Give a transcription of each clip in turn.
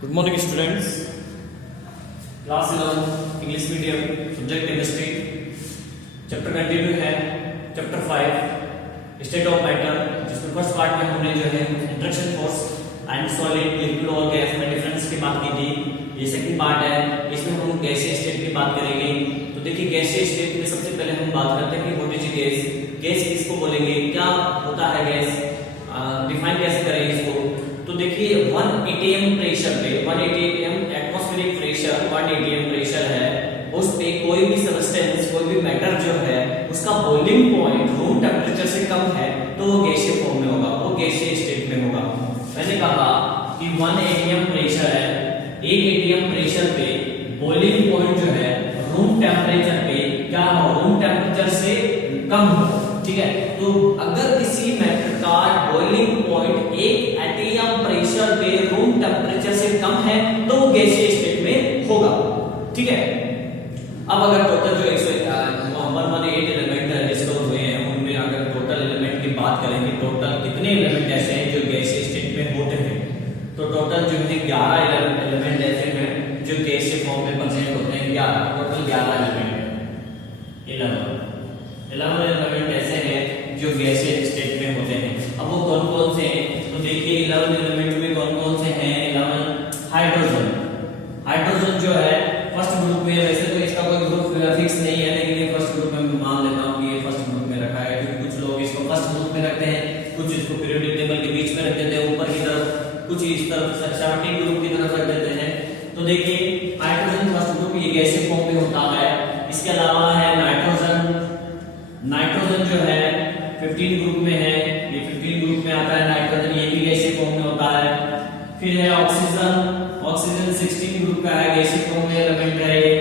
Good morning students. Class 11 English medium subject chemistry chapter continue है। Chapter 5 state of matter, जिसमें first part में हमने जो है interaction force and solid liquid और गैस में डिफरेंस की बात की थी। ये सेकंड पार्ट है, इसमें हम गैसीय स्टेट की बात करेंगे। तो देखिए गैसीय स्टेट में सबसे पहले हम बात करते हैं कि व्हाट इज गैस। गैस किसको बोलेंगे, क्या होता है गैस, डिफाइन कैसे करें इसको। तो देखिए 1 atm प्रेशर पे 1 atm atmospheric pressure 1 atm pressure है, उस पे कोई भी सब्सटेंस कोई भी मैटर जो है उसका बॉइलिंग पॉइंट रूम टेम्परेचर से कम है तो वो गैसीय फॉर्म में होगा, वो गैसीय स्टेट में होगा। मैंने कहा कि 1 atm प्रेशर है, 1 atm प्रेशर पे बॉइलिंग पॉइंट जो है रूम टेम्परेचर पे क्या हो, रूम टेम्परेचर से कम हो। ठीक है, तो अगर किसी मैटर का बॉइलिंग पॉइंट 1 atm प्रेशर पे रूम टेम्परेचर से कम है तो वो गैसीय स्टेट में होगा। ठीक है, अब अगर टोटल जो 118 एलिमेंट डिस्कवर हुए हैं उनमें अगर टोटल एलिमेंट की बात करेंगे, टोटल कितने एलिमेंट ऐसे हैं जो गैसीय स्टेट में होते हैं, तो टोटल जो है 11 एलिमेंट ऐसे हैं जो गैसीय फॉर्म में प्रेजेंट होते हैं। 11 टोटल 11 एलिमेंट 11 एलिमेंट ऐसे हैं जो गैसीय स्टेट में होते हैं। अब वो कौन कौन से हैं, तो देखिए 11 एलिमेंट में कौन कौन से हैं। 11 हाइड्रोजन जो है फर्स्ट ग्रुप में, वैसे तो इसका कोई ग्रुप फिक्स नहीं है लेकिन ये फर्स्ट ग्रुप में मान लेता हूं कि ये फर्स्ट ग्रुप में रखा है, क्योंकि कुछ लोग इसको फर्स्ट ग्रुप में रखते हैं, कुछ इसको पीरियोडिक टेबल के बीच में रख देते हैं ऊपर की तरफ, कुछ इस तरफ 17 ग्रुप की तरफ रख देते हैं। तो देखिए हाइड्रोजन फर्स्ट ग्रुप ये गैसीय फॉर्म में होता है। इसके अलावा है नाइट्रोजन जो है 15 ग्रुप में है, ये 15 ग्रुप में आता है नाइट्रोजन, ये भी गैसीय फॉर्म में होता है। फिर है ऑक्सीजन 16 ग्रुप का है, गैसीय फॉर्म में एलिमेंट है ये।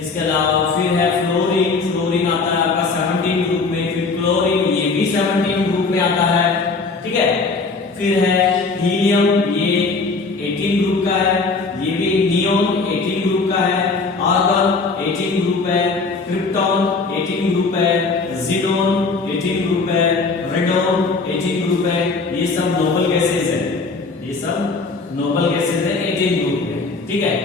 इसके अलावा फिर है फ्लोरीन आता है आपका 17 ग्रुप में, फिर क्लोरीन ये भी 17 ग्रुप में आता है। ठीक है, फिर है हीलियम, ये 18 ग्रुप का है, ये भी नियोन 18 ग्रुप का है, आर्गन 18 ग्रुप है, क्रिप्टॉन 18 ग्रुप है, ज़ीनोन 18 ग्रुप है, रेडोन 18 ग्रुप है। ये सब नोबल गैसेस है, ये सब नोबल गैसेस है 18 ग्रुप में। ठीक है,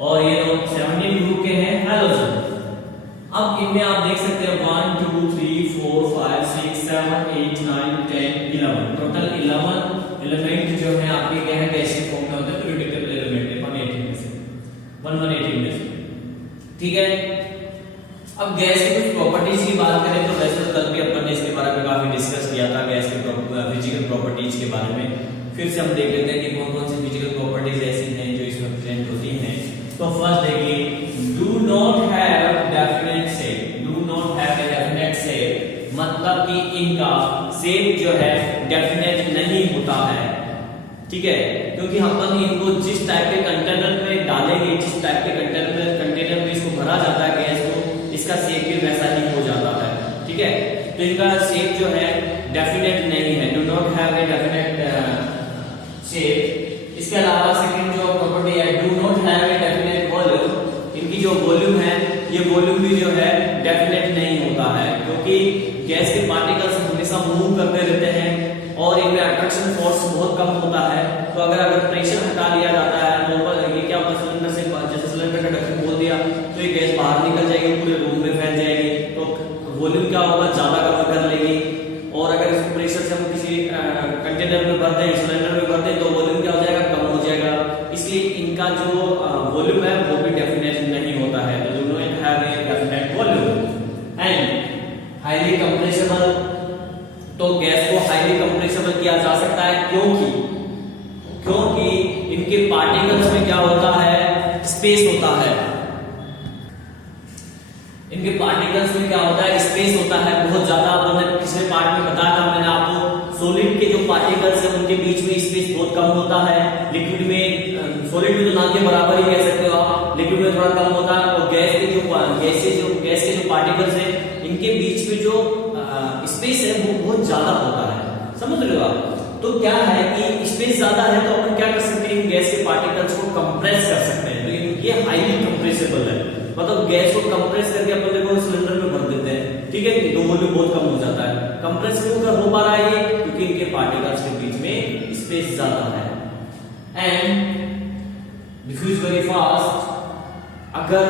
और ये लोग 17 ग्रुप के हैं हैलोजन। अब इनमें आप देख सकते हैं 1 2 3 4 5 6 7 8 9 10 11 टोटल 11 एलिमेंट जो है आपके क्या है गैसीय फॉर्म में होते हैं, पीरियोडिक टेबल एलिमेंट है 118 में से 118 में से। ठीक है, अब गैस की कुछ प्रॉपर्टीज की बात करें तो वैसे तो कल भी अपन ने इसके बारे में काफी डिस्कस किया था, गैस के फिजिकल प्रॉपर्टीज के बारे में। फिर से हम देख लेते हैं कि कौन कौन सी फिजिकल प्रॉपर्टीज ऐसी हैं जो इसमें प्रेजेंट होती हैं। तो फर्स्ट देखिए do not have definite shape, do not have a definite shape मतलब कि इनका शेप जो है डेफिनेट नहीं होता है। ठीक है, क्योंकि अपन इनको जिस टाइप के कंटेनर में डालेंगे, जिस टाइप के कंटेनर में इसको भरा जाता है गैस को, इसका शेप भी वैसा ही हो जाता है। ठीक है, तो इनका शेप जो है डेफिनेट नहीं है, do not have a definite shape. इसके अलावा सेकंड जो प्रॉपर्टी है do not have a definite volume, इनकी जो वॉल्यूम है ये वॉल्यूम भी जो है डेफिनेट नहीं होता है, क्योंकि गैस के पार्टिकल्स हमेशा मूव करते रहते हैं और इनमें अट्रैक्शन फोर्स बहुत कम होता है। तो अगर प्रेशर हटा दिया जाता है नॉर्मल, ये क्या होगा सिलेंडर से, जैसे सिलेंडर का ढक्कन खोल दिया तो ये गैस बाहर निकल जाएगी, पूरे रूम में फैल जाएगी, तो वॉल्यूम क्या होगा ज्यादा कवर कर लेगी। और अगर इस प्रेशर से हम किसी कंटेनर में भर दें, सिलेंडर में भर दें तो वॉल्यूम क्या हो जाएगा, कम हो जाएगा। इसलिए इनका जो वॉल्यूम है वो भी डेफिनेट नहीं होता है, तो do not have a definite volume. And highly compressible, तो गैस को हाईली कंप्रेसिबल किया जा सकता है क्योंकि इनके पार्टिकल्स में क्या होता है, स्पेस होता है। इनके पार्टिकल्स में क्या होता है, स्पेस होता है बहुत ज्यादा। मैंने पिछले पार्ट में बताया था मैंने आपको, सॉलिड के जो पार्टिकल्स हैं उनके बीच में स्पेस बहुत कम होता है। लिक्विड में, सॉलिड में तो ना के बराबर ही कह सकते हो आप, लिक्विड में थोड़ा कम होता है। और गैस के जो पार्टिकल्स हैं इनके बीच में जो स्पेस है वो बहुत ज्यादा होता है, समझ रहे हो आप। तो क्या है कि स्पेस ज्यादा है तो अपन क्या कर सकते हैं, गैस के पार्टिकल्स को कंप्रेस कर सकते हैं, तो ये हाईली कंप्रेसिबल है। मतलब गैस को कंप्रेस करके अपन देखो सिलेंडर में भर देते हैं, ठीक है, तो वॉल्यूम बहुत कम हो जाता है। कंप्रेस क्यों हो पा रहा है ये, क्योंकि इनके पार्टिकल्स के बीच में स्पेस ज्यादा है। And diffuse very fast. अगर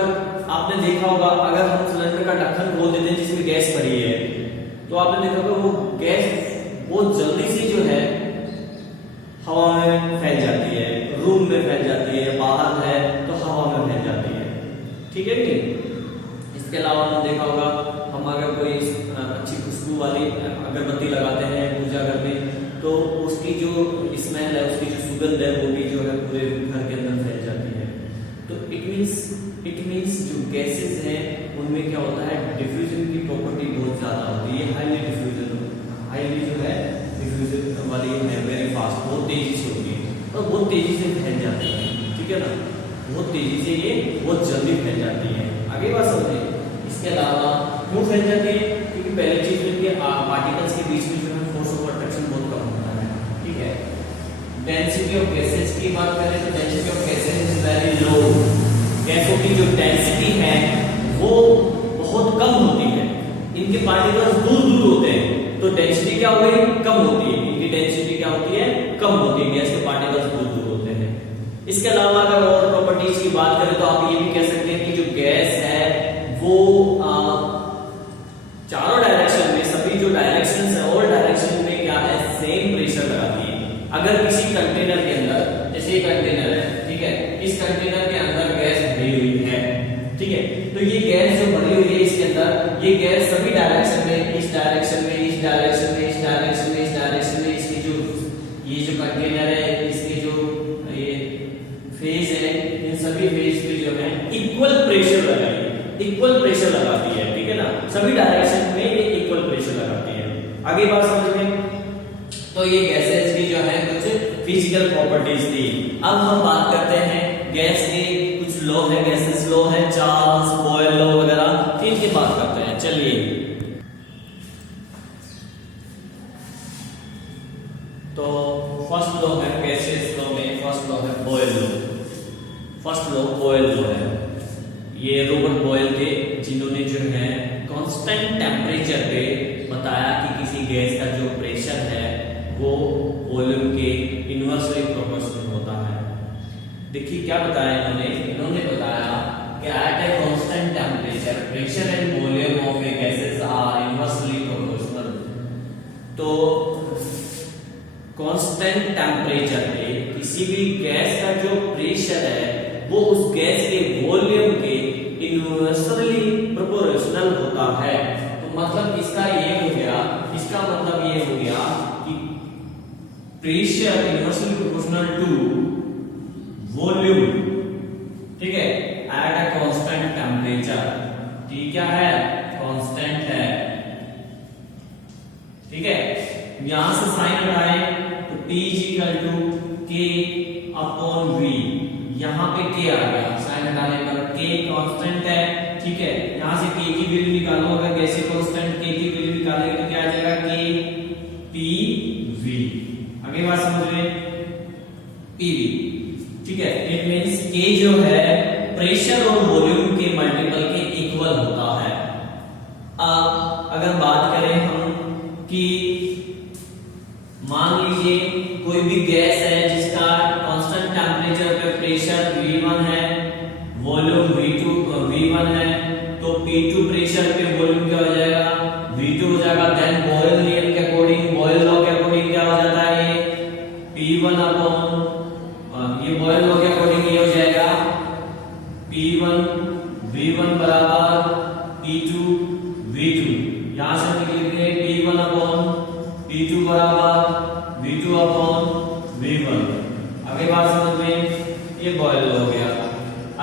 आपने देखा होगा, अगर हम सिलेंडर का ढक्कन खोल देते हैं जिसमें गैस भरी है, तो आपने देखा होगा वो गैस बहुत जल्दी से जो है हवा में फैल जाती है, रूम में फैल जाती है, बाहर है तो हवा में फैल जाती है, ठीक है कि? इसके अलावा आपने देखा होगा, हम अगर कोई अच्छी खुशबू वाली अगरबत्ती लगाते हैं पूजा घर में, तो उसकी जो स्मेल है, उसकी जो सुगंध है, वो भी जो है पूरे घर के अंदर फैल जाती है। तो इट मींस जो गैसेस हैं उनमें क्या होता है, डिफ्यूजन की प्रॉपर्टी बहुत ज्यादा होती है, हाईली जो है डिफ्यूजन वाली है, वेरी फास्ट, बहुत तेजी से होती है और बहुत तेजी से फैल जाती है, ठीक है ना? बहुत तेजी से ये बहुत जल्दी फैल जाती है। आगे बात समझे। इसके अलावा क्यों फैल जाती है? क्योंकि पहली चीज इनके पार्टिकल्स के बीच में जो है फोर्स ऑफ अट्रैक्शन बहुत कम होता है, ठीक है? डेंसिटी ऑफ गैसेस की बात करें तो density of gases is very low. गैसों की जो डेंसिटी है वो बहुत कम होती है, इनके पार्टिकल्स दूर दूर होते हैं, तो डेंसिटी क्या हो गई, कम होती है। इनकी डेंसिटी क्या होती है, कम होती है, गैस के पार्टिकल्स दूर दूर होते हैं। इसके अलावा अगर और प्रॉपर्टीज की बात करें तो आप ये भी कह सकते हैं कि जो गैस है वो चारों डायरेक्शन में, सभी जो डायरेक्शन है और डायरेक्शन में क्या है, सेम प्रेशर लगाती है। अगर किसी कंटेनर के अंदर, जैसे ये कंटेनर है, ठीक है, इस कंटेनर के अंदर गैस भरी हुई है, ठीक है, तो ये गैस जो भरी हुई है इसके अंदर, ये गैस सभी डायरेक्शन में, इस डायरेक्शन में, इस डायरेक्शन में, इस डायरेक्शन में, इस डायरेक्शन में, इसकी जो ये जो कंटेनर है, इसके जो ये फेज है, इन सभी फेज पे जो है इक्वल प्रेशर लगाएगी, इक्वल प्रेशर लगाती है, ठीक है ना? सभी डायरेक्शन में ये इक्वल प्रेशर लगाती है। आगे बात समझ में। तो ये गैसेस की जो है कुछ फिजिकल प्रॉपर्टीज थी। अब हम बात करते हैं गैस के कुछ लॉ है, गैसेस लॉ है, चार्ल्स बॉयल लॉ वगैरह, फिर की बात करते हैं। चलिए, तो फर्स्ट लॉ है गैसेस लॉ में, फर्स्ट लॉ है Boyle law. First law Boyle law है, ये रॉबर्ट बॉयल थे जिन्होंने जो है कांस्टेंट टेम्परेचर पे बताया कि किसी गैस का जो प्रेशर है वो वॉल्यूम के इनवर्सली प्रोपोर्शनल होता है। देखिए क्या बताया इन्होंने बताया कि at a constant temperature pressure and volume of a gases are inversely proportional. तो कांस्टेंट टेम्परेचर पे किसी भी गैस का जो प्रेशर है वो उस गैस के वॉल्यूम के इनवर्सली प्रोपोर्शनल होता है। तो मतलब इसका ये हो गया, इसका मतलब ये हो गया कि pressure inversely proportional to volume, ठीक है, at a constant temperature. T क्या है, कांस्टेंट है, ठीक है। यहां से साइन हटाए तो T K अपॉन V, यहां पे K आ गया, साइन हटाने पर K कांस्टेंट है, ठीक है। यहां से K की वैल्यू निकालो, अगर गैसीय कांस्टेंट K की वैल्यू निकालेंगे तो क्या आ जाएगा, K P V। आगे बात समझ रहे हैं, PV, ठीक है। इट मींस K जो है प्रेशर और वॉल्यूम के मल्टीपल के इक्वल होता है। अब अगर बात करें हम कि मान लीजिए कोई भी गैस है जिसका कांस्टेंट टेम्परेचर पे प्रेशर V1 है, वॉल्यूम V1 है, तो P2 प्रेशर पे वॉल्यूम क्या हो जाएगा, V2 हो जाएगा। देन बॉयल नियम के अकॉर्डिंग, बॉयल लॉ के अकॉर्डिंग क्या हो जाता है, ये P1 अपॉन, ये बॉयल लॉ के अकॉर्डिंग ये हो जाएगा P1 V1 बराबर P2 V2। यहां से हम लिखेंगे P1 अपॉन P2 बराबर V2 अपॉन V1। आगे बात समझ में, ये बॉयल हो गया।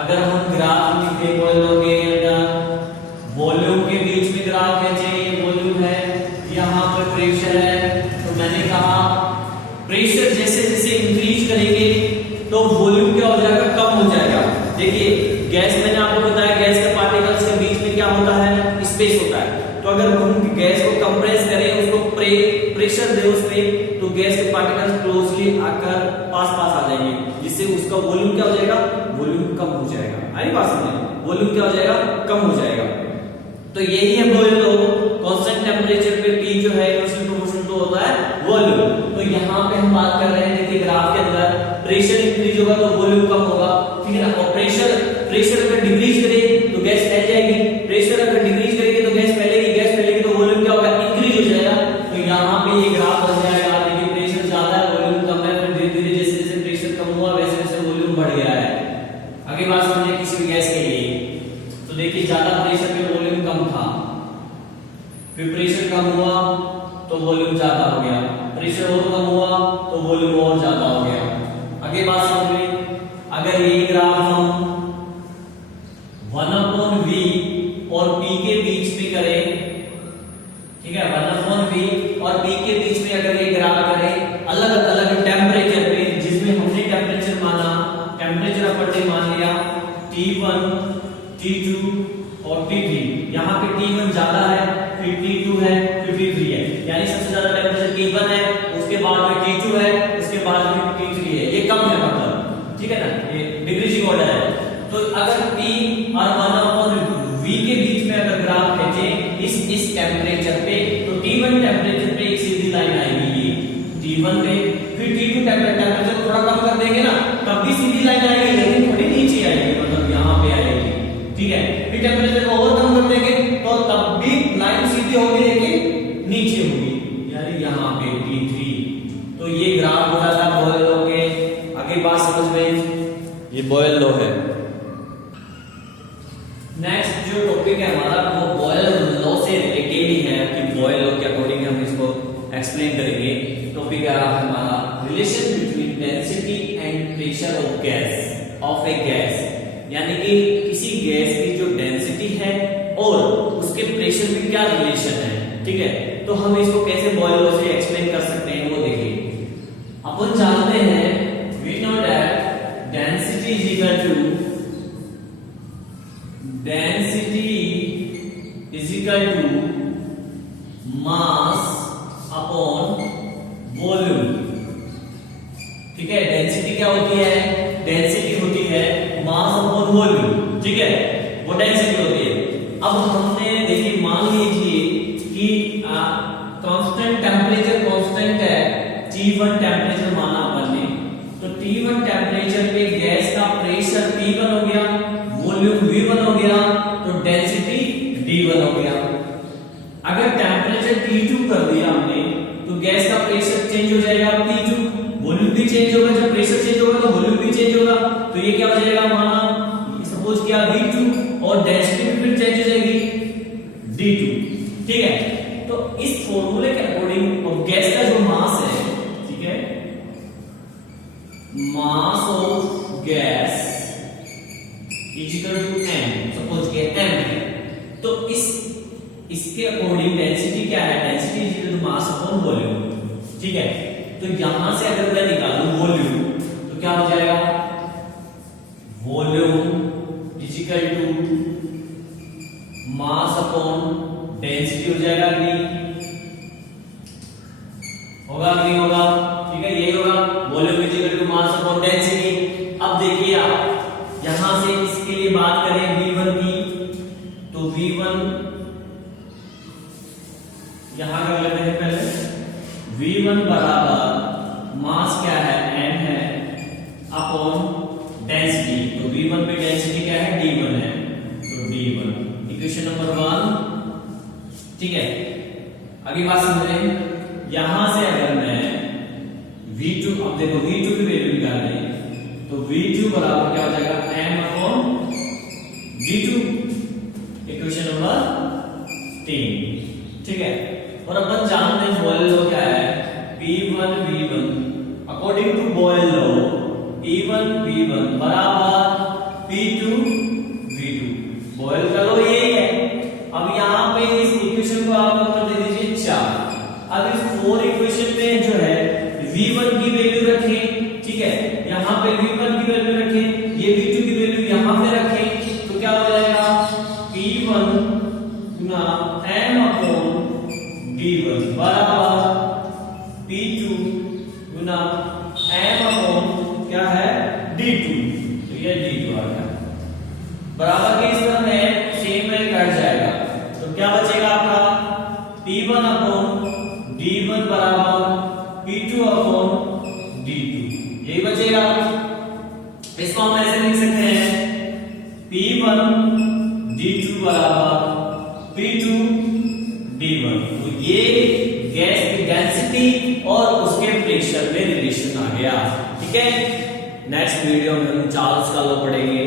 अगर हम ग्राफ लिखे बॉयल हो के अंदर वॉल्यूम के बीच में ग्राफ खींचे, ये वॉल्यूम है, यहाँ पर प्रेशर है, तो मैंने कहा प्रेशर जैसे जैसे इंक्रीज करेंगे तो वॉल्यूम क्या हो जाएगा, कम हो जाएगा। देखिए गैस, मैंने आपको बताया गैस के पार्टिकल्स के बीच में क्या होता है, स्पेस होता है। तो अगर हम गैस को कंप्रेस करें, उसको प्रेशर दे उस पे, तो गैस के पार्टिकल्स क्लोजली आकर पास पास आ जाएंगे, जिससे उसका वॉल्यूम क्या हो जाएगा, वॉल्यूम कम हो जाएगा। आई बात समझे, वॉल्यूम क्या हो जाएगा, कम हो जाएगा। तो यही है बॉयल लॉ, कांस्टेंट टेम्परेचर पे P जो है इनवर्सली प्रोपोर्शनल तो होता है वॉल्यूम। तो यहाँ पे हम बात कर रहे हैं, देखिए ग्राफ के अंदर प्रेशर इंक्रीज होगा तो वॉल्यूम कम होगा, ठीक है ना। प्रेशर अगर डिक्रीज करे तो गैस फैल जाएगी, प्रेशर अगर डिक्रीज करेगी तो गैस फैलेगी तो वॉल्यूम क्या होगा, इंक्रीज हो जाएगा। तो यहाँ पे ये ग्राफ बन जाएगा, देखिए प्रेशर ज्यादा है वॉल्यूम कम है, फिर धीरे धीरे जैसे जैसे प्रेशर कम हुआ वैसे वैसे वॉल्यूम बढ़ गया है। आगे बात समझिए किसी भी गैस के लिए, तो देखिए ज्यादा प्रेशर पे वॉल्यूम कम था, फिर प्रेशर कम हुआ तो वॉल्यूम ज्यादा हो गया, प्रेशर और कम हुआ तो वॉल्यूम और ज्यादा हो गया। आगे बात समझिए, अगर ये ग्राफ हम 1/v और p के बीच में करें, ठीक है, 1/v और p के बीच में अगर ये ग्राफ करें अलग अलग टेम्परेचर पे, जिसमें हमने टेम्परेचर माना, टेम्परेचर अपन ने मान लिया T1, T2 और T3, यहाँ पे T1 ज्यादा है, फिर T2 है, फिर T3 है, यानी सबसे ज्यादा टेम्परेचर T1 है, उसके बाद में T2 है, उसके बाद में T3 है, ये कम है मतलब, ठीक है ना, ये डिक्रीजिंग ऑर्डर है। तो अगर P और 1/v के बीच में अगर ग्राफ खींचे इस टेम्परेचर पे, तो T1 टेम्परेचर पे एक सीधी लाइन आएगी, ये T1 पे, फिर T2 टेम्परेचर थोड़ा कम कर देंगे ना, तब भी सीधी लाइन आएगी, लेकिन थोड़ी नीचे आएगी, मतलब यहाँ पे आएगी, ठीक है। फिर टेम्परेचर को और कम कर देंगे तो तब भी लाइन सीधी होगी लेकिन नीचे होगी, यानी यहाँ पे T3। तो ये ग्राफ हो जाता है बॉयल लॉ के। आगे बात समझ में, ये बॉयल लॉ है। नेक्स्ट जो टॉपिक है हमारा वो बॉयल लॉ से रिलेटेड ही है, कि बॉयल लॉ के अकॉर्डिंग हम इसको एक्सप्लेन करेंगे। टॉपिक है हमारा relation between density and pressure of gas, of A gas, यानी कि किसी गैस की जो डेंसिटी है और उसके प्रेशर में क्या रिलेशन है, ठीक है। तो हम इसको कैसे बॉयल लॉ से एक्सप्लेन कर सकते हैं वो देखिए। अपन जानते हैं, we know that density is equal to mass upon volume, ठीक है। डेंसिटी क्या होती है, डेंसिटी होती है मास अपॉन वॉल्यूम, ठीक है, वो डेंसिटी होती है। अब हमने देखिए मान लीजिए कि कांस्टेंट टेम्परेचर कांस्टेंट है, T1 टेम्परेचर माना अपन ने, तो T1 टेम्परेचर पे गैस का प्रेशर P1 हो गया, वॉल्यूम V1 हो गया, तो डेंसिटी D1 हो गया। अगर टेम्परेचर T2 कर दिया हमने तो गैस का प्रेशर चेंज हो जाएगा P2, वॉल्यूम भी चेंज होगा, जब प्रेशर चेंज होगा तो वॉल्यूम भी चेंज होगा, तो ये क्या हो जाएगा हमारा, सपोज किया V2 और डेंसिटी भी फिर चेंज हो जाएगी D2, ठीक है। तो इस फॉर्मूले के अकॉर्डिंग गैस का जो मास है, ठीक है, mass of gas is equal to m, suppose किया m है, तो इसके अकॉर्डिंग डेंसिटी क्या है, density is equal to mass upon volume, ठीक है। तो यहां से अगर मैं निकालूं वॉल्यूम तो क्या हो जाएगा, volume is equal to mass upon density हो जाएगा, होगा नहीं होगा, ठीक है, यही होगा, volume is equal to mass upon density. अब देखिए आप यहां से इसके लिए बात करें V1 की, तो V1 यहां कर लेते हैं पहले, V1 बराबर मास क्या है, m है, अपॉन डेंसिटी, तो V1 पे डेंसिटी क्या है, D1 है, तो D1 इक्वेशन नंबर 1, ठीक है। अगली बात समझें, यहां से अगर मैं V2, अब देखो V2 की वैल्यू निकालनी है, तो V2 बराबर क्या हो जाएगा, m upon D2, equation number 3, ठीक है। और अपन जानते हैं बॉयल लॉ क्या है, P1 V1, according to boil law P1 V1 बराबर P2 V2, बॉयल का लॉ यही है। अब यहाँ पे इस इक्वेशन को आप नंबर दे दीजिए 4। अब इस 4 इक्वेशन में जो है V1 की वैल्यू रखें, ठीक है, यहाँ पे V1 की वैल्यू रखें, ये V2 की वैल्यू यहाँ पे रखें, तो क्या हो जाएगा, P1 गुना m अपॉन D1 बराबर P2 गुना m अपॉन क्या है, D2, तो ये D2 आ गया, बराबर के इस तरह में सेम में कट जाएगा, तो क्या बचेगा आपका, P1 अपॉन D1 बराबर P2 अपॉन D2, यही बचेगा। इसको हम ऐसे लिख सकते हैं, P P1 D2 बराबर P2 D1। तो ये गैस की डेंसिटी और उसके प्रेशर में रिलेशन आ गया। ठीक है, नेक्स्ट वीडियो में हम चार्ल्स का लॉ पढ़ेंगे।